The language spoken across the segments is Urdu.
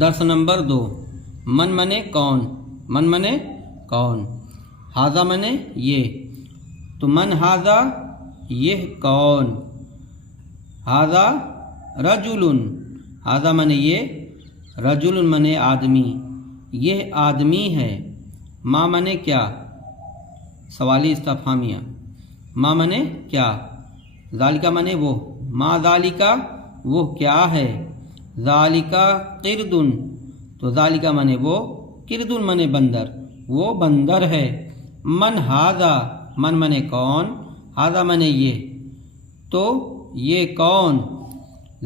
درس نمبر 2 من منے کون، من منے کون، ہاذا منے یہ، تو من ہاذا یہ کون، ہاذا رجل، ہاذا منے یہ، رجل منے آدمی، یہ آدمی ہے، ما منے کیا، سوالی استفہامیہ، ما منے کیا، ذالکا منے وہ، ما ذالکا وہ کیا ہے، ذالکا قردن، تو ذالکا منے وہ، قردن منے بندر، وہ بندر ہے، من ہاذا، من منے کون، ہاذا منے یہ، تو یہ کون،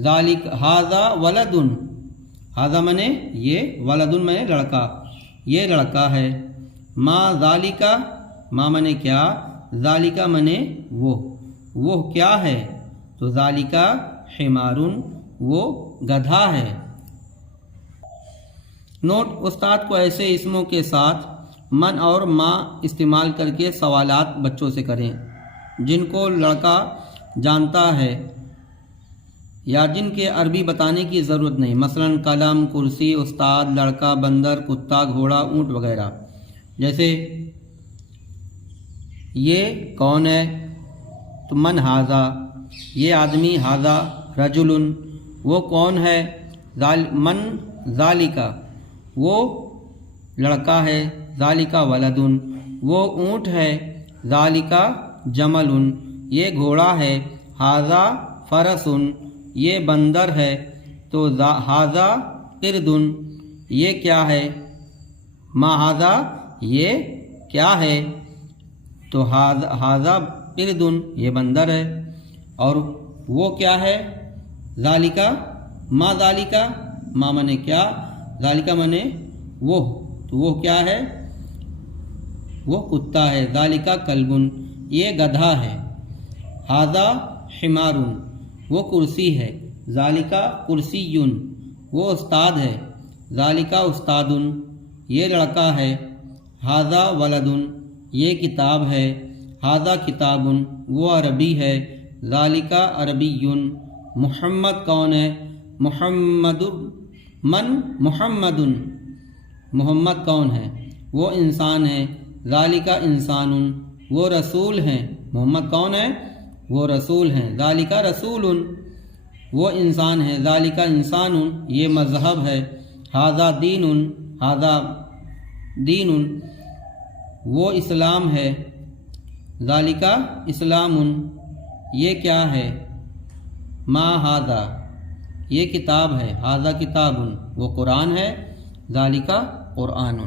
ذالک ہاذا ولدن، ہاذا منے یہ، ولدن منے لڑکا، یہ لڑکا ہے، ما ذالکا، ما منے کیا، ذالکا منے وہ کیا ہے، تو ذالکا حمارن، وہ گدھا ہے۔ نوٹ: استاد کو ایسے اسموں کے ساتھ من اور ما استعمال کر کے سوالات بچوں سے کریں جن کو لڑکا جانتا ہے یا جن کے عربی بتانے کی ضرورت نہیں، مثلا قلم، کرسی، استاد، لڑکا، بندر، کتا، گھوڑا، اونٹ وغیرہ۔ جیسے یہ کون ہے، تو من ہاذا، یہ آدمی، ہاذا رجل، وہ کون ہے، من ذالکا، وہ لڑکا ہے، ذالکا ولدن، وہ اونٹ ہے، ذالکا جمل، یہ گھوڑا ہے، ہاذا فرسن، یہ بندر ہے، تو ہاذا قردن، یہ کیا ہے، ما ہاذا یہ کیا ہے، تو ہاذا قردن، یہ بندر ہے، اور وہ کیا ہے، ذالکا، ما ذالکا، ما منے کیا، ذالکا منے وہ، تو وہ کیا ہے، وہ کتا ہے، ذالکا کلبن، یہ گدھا ہے، ہاذا حمارن، وہ کرسی ہے، ذالکا کرسیٌ، وہ استاد ہے، ذالکا استادٌ، یہ لڑکا ہے، ہاذا ولدٌ، یہ کتاب ہے، ہاذا کتابٌ، وہ عربی ہے، ذالکا عربیٌ، محمد کون ہے، محمد، من محمد، محمد کون ہے، وہ انسان ہے، ذالکا انسان، وہ رسول ہیں، محمد کون ہے، وہ رسول ہیں، ذالکا رسول، وہ انسان ہے، ذالکا انسان، یہ مذہب ہے، ہاذا دین، ہاذا دین، وہ اسلام ہے، ذالکا اسلام، یہ کیا ہے، ما ہاذا، یہ کتاب ہے، ہاذا کتاب، وہ قرآن ہے، ذالکا قرآن۔